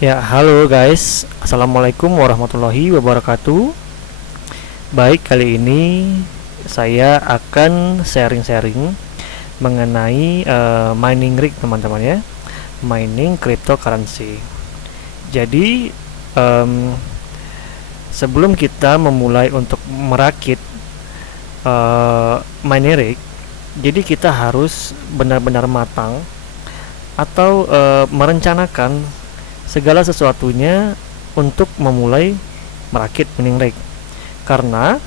Ya, halo guys. Assalamualaikum warahmatullahi wabarakatuh. Baik, kali ini saya akan sharing-sharing mengenai mining rig, teman-teman ya. Mining cryptocurrency. Jadi, em, sebelum kita memulai untuk merakit mining rig, jadi kita harus benar-benar matang atau merencanakan segala sesuatunya untuk memulai merakit mining rig. Karena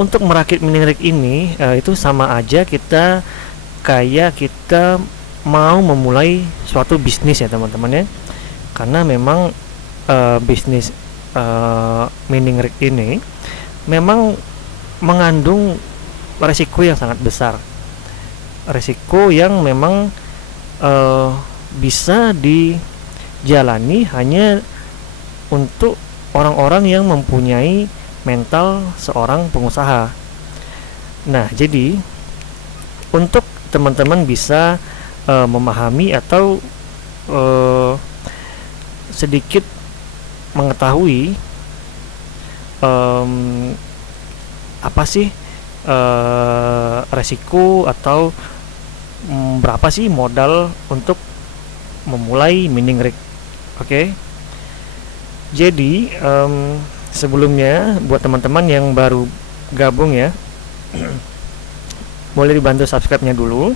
untuk merakit mining rig ini itu sama aja kita mau memulai suatu bisnis ya teman-teman ya. Karena memang bisnis mining rig ini memang mengandung resiko yang sangat besar. Resiko yang memang bisa dijalani hanya untuk orang-orang yang mempunyai mental seorang pengusaha. Nah, jadi untuk teman-teman bisa memahami atau sedikit mengetahui apa sih resiko atau berapa sih modal untuk memulai mining rig. Oke. Jadi sebelumnya buat teman-teman yang baru gabung ya, boleh dibantu subscribe-nya dulu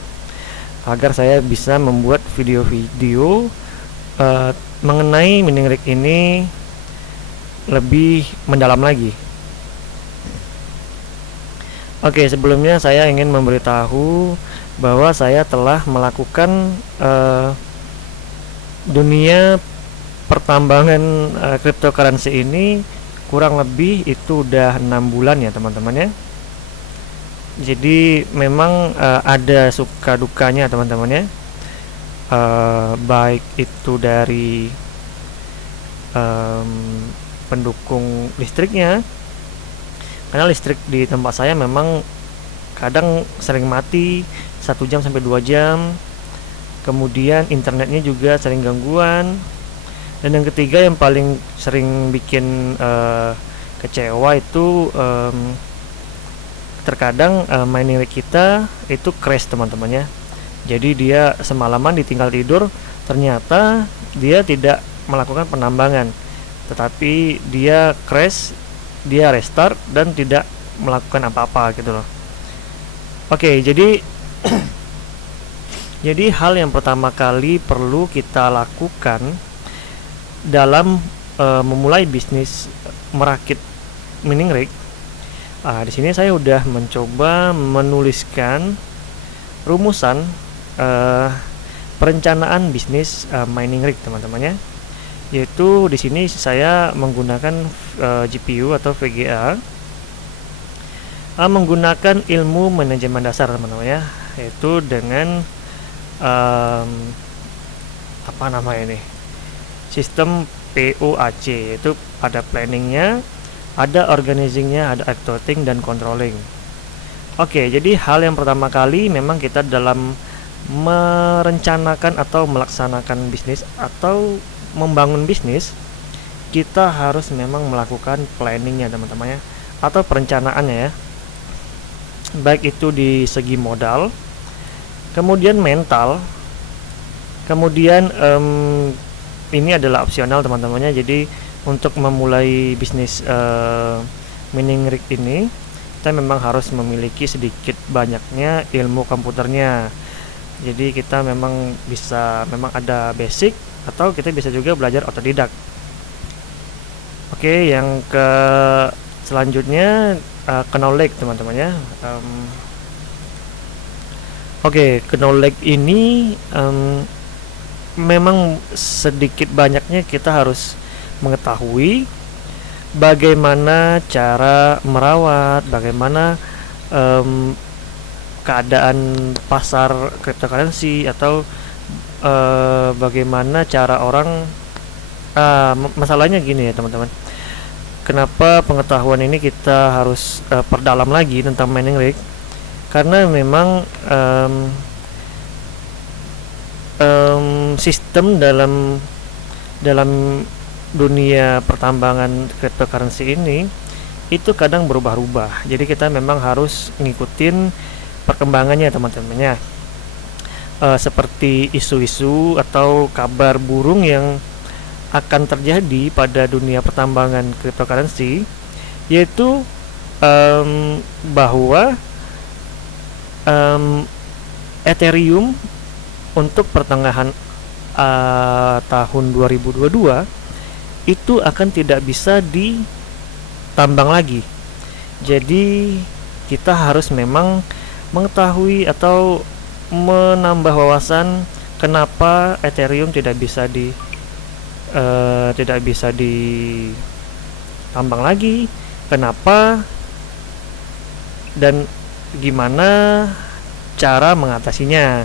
agar saya bisa membuat video-video mengenai mining rig ini lebih mendalam lagi. Oke, sebelumnya saya ingin memberitahu bahwa saya telah melakukan dunia pertambangan cryptocurrency ini kurang lebih itu udah 6 bulan ya teman-teman ya. Jadi memang ada suka dukanya teman-teman ya, baik itu dari pendukung listriknya, karena listrik di tempat saya memang kadang sering mati 1 jam sampai 2 jam. Kemudian internetnya juga sering gangguan. Dan yang ketiga yang paling sering bikin kecewa itu terkadang mining rig kita itu crash teman-teman ya. Jadi dia semalaman ditinggal tidur, ternyata dia tidak melakukan penambangan, tetapi dia crash, dia restart dan tidak melakukan apa-apa gitu loh. Oke, jadi jadi hal yang pertama kali perlu kita lakukan dalam memulai bisnis merakit mining rig. Di sini saya udah mencoba menuliskan rumusan perencanaan bisnis mining rig teman-teman ya. Yaitu di sini saya menggunakan GPU atau VGA, menggunakan ilmu manajemen dasar teman-teman ya, yaitu dengan apa namanya ini, sistem POAC, yaitu ada planningnya, ada organizingnya, ada accounting dan controlling. Oke, jadi hal yang pertama kali memang kita dalam merencanakan atau melaksanakan bisnis atau membangun bisnis, kita harus memang melakukan planningnya teman-teman ya, atau perencanaannya ya, baik itu di segi modal, kemudian mental, kemudian ini adalah opsional teman-temannya. Jadi untuk memulai bisnis mining rig ini kita memang harus memiliki sedikit banyaknya ilmu komputernya. Jadi kita memang ada basic atau kita bisa juga belajar otodidak. Oke, yang ke selanjutnya knowledge teman-teman ya. Oke, knowledge ini memang sedikit banyaknya kita harus mengetahui bagaimana cara merawat, bagaimana keadaan pasar cryptocurrency, atau bagaimana cara orang masalahnya gini ya teman-teman. Kenapa pengetahuan ini kita harus perdalam lagi tentang mining rig? Karena memang sistem dalam dunia pertambangan cryptocurrency ini itu kadang berubah-ubah. Jadi kita memang harus ngikutin perkembangannya teman-temannya. Seperti isu-isu atau kabar burung yang akan terjadi pada dunia pertambangan cryptocurrency, yaitu bahwa Ethereum untuk pertengahan tahun 2022 itu akan tidak bisa ditambang lagi. Jadi kita harus memang mengetahui atau menambah wawasan kenapa Ethereum tidak bisa ditambang lagi, kenapa dan gimana cara mengatasinya.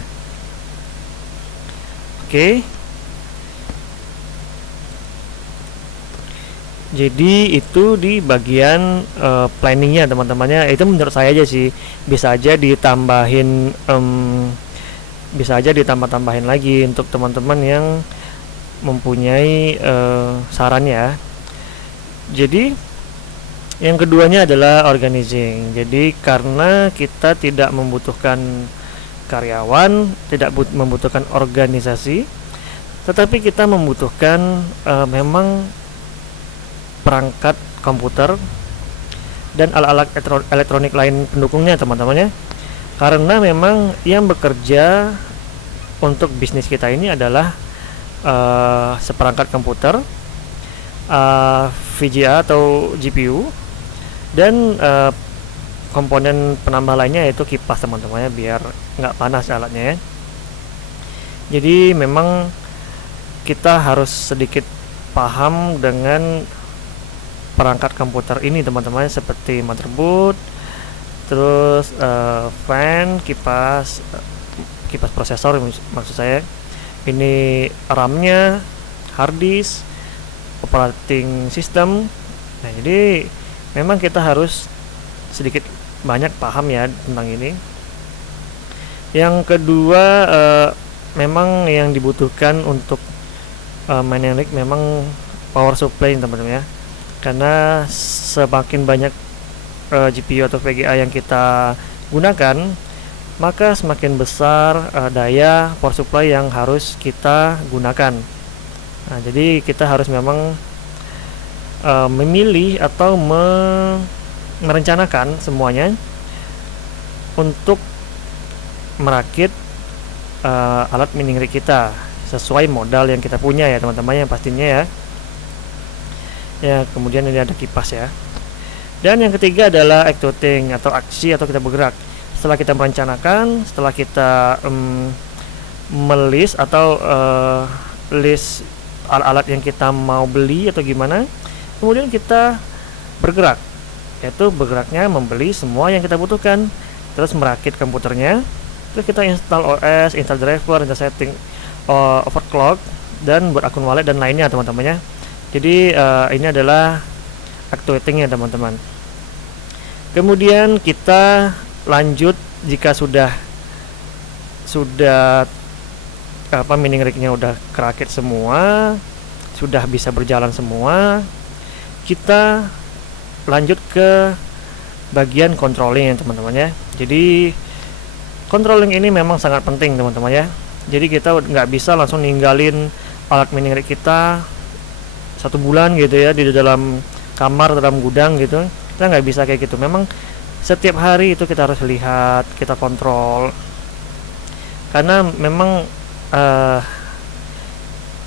Oke. Jadi itu di bagian planningnya teman-temannya. Itu menurut saya aja sih, bisa aja ditambahin ditambah-tambahin lagi untuk teman-teman yang mempunyai saran ya. Jadi yang keduanya adalah organizing. Jadi karena kita tidak membutuhkan karyawan, tidak membutuhkan organisasi, tetapi kita membutuhkan memang perangkat komputer dan alat-alat elektronik lain pendukungnya teman-temannya. Karena memang yang bekerja untuk bisnis kita ini adalah seperangkat komputer, VGA atau GPU, dan komponen penambah lainnya yaitu kipas teman-temannya, biar nggak panas alatnya ya. Jadi memang kita harus sedikit paham dengan perangkat komputer ini teman-teman, seperti motherboard, terus fan, kipas prosesor maksud saya, ini RAM-nya, hard disk, operating system. Nah jadi memang kita harus sedikit banyak paham ya tentang ini. Yang kedua memang yang dibutuhkan untuk mining rig memang power supply teman-teman ya. Karena semakin banyak GPU atau VGA yang kita gunakan, maka semakin besar daya power supply yang harus kita gunakan. Nah, jadi kita harus memang memilih atau merencanakan semuanya untuk merakit alat mining rig kita sesuai modal yang kita punya ya teman-teman, yang pastinya ya. Ya, kemudian ini ada kipas ya. Dan yang ketiga adalah acting atau aksi atau kita bergerak. Setelah kita merencanakan, setelah kita melis atau list alat-alat yang kita mau beli atau gimana, kemudian kita bergerak, yaitu bergeraknya membeli semua yang kita butuhkan, terus merakit komputernya, terus kita install OS, install driver, install setting, overclock, dan buat akun wallet dan lainnya teman-temannya. Jadi ini adalah actuating ya teman-teman. Kemudian kita lanjut jika sudah mining rig-nya udah kerakit semua, sudah bisa berjalan semua, kita lanjut ke bagian controlling ya teman-teman ya. Jadi controlling ini memang sangat penting teman-teman ya. Jadi kita nggak bisa langsung ninggalin alat mining rig kita 1 bulan gitu ya di dalam kamar, dalam gudang gitu. Kita nggak bisa kayak gitu. Memang setiap hari itu kita harus lihat, kita kontrol, karena memang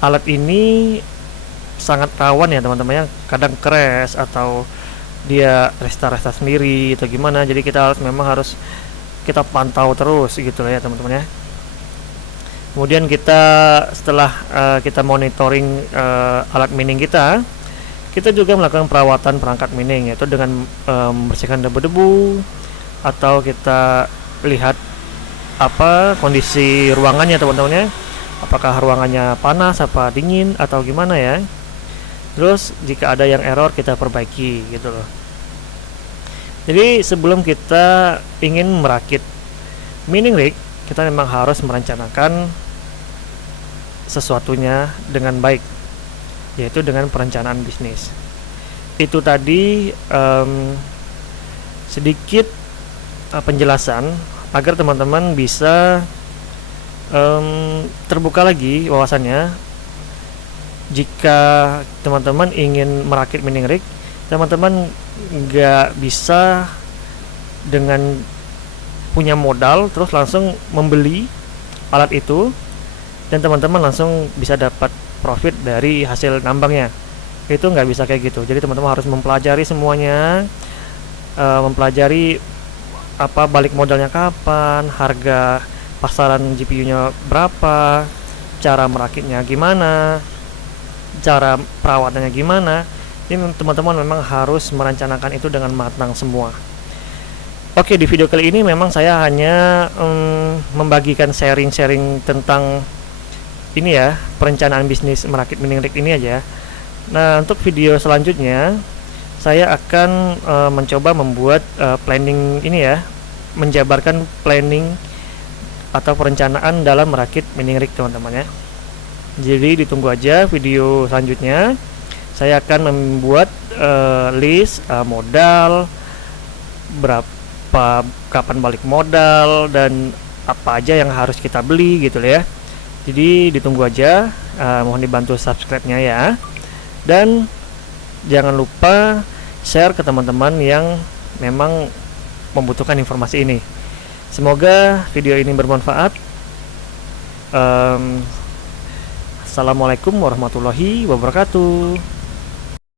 alat ini sangat rawan ya teman-teman ya. Kadang crash atau dia restart sendiri atau gimana. Jadi kita harus kita pantau terus gitu ya teman-teman ya. Kemudian kita setelah kita monitoring alat mining kita juga melakukan perawatan perangkat mining, yaitu dengan membersihkan debu-debu, atau kita lihat apa kondisi ruangannya teman-teman ya, apakah ruangannya panas apa dingin atau gimana ya. Terus jika ada yang error kita perbaiki gitu loh. Jadi sebelum kita ingin merakit mining rig, kita memang harus merencanakan sesuatunya dengan baik, yaitu dengan perencanaan bisnis. Itu tadi sedikit penjelasan agar teman-teman bisa terbuka lagi wawasannya. Jika teman-teman ingin merakit mining rig, teman-teman nggak bisa dengan punya modal terus langsung membeli alat itu dan teman-teman langsung bisa dapat profit dari hasil nambangnya. Itu nggak bisa kayak gitu. Jadi teman-teman harus mempelajari semuanya, mempelajari apa balik modalnya kapan, harga pasaran GPU-nya berapa, cara merakitnya gimana, cara perawatannya gimana. Ini teman-teman memang harus merencanakan itu dengan matang semua. Oke, di video kali ini memang saya hanya membagikan sharing-sharing tentang ini ya, perencanaan bisnis merakit mining rig ini aja. Nah, untuk video selanjutnya saya akan mencoba membuat planning ini ya, menjabarkan planning atau perencanaan dalam merakit mining rig teman-teman ya. Jadi ditunggu aja video selanjutnya. Saya akan membuat list modal, berapa, kapan balik modal, dan apa aja yang harus kita beli gitu ya. Jadi ditunggu aja, mohon dibantu subscribe-nya ya. Dan jangan lupa share ke teman-teman yang memang membutuhkan informasi ini. Semoga video ini bermanfaat. Assalamualaikum warahmatullahi wabarakatuh.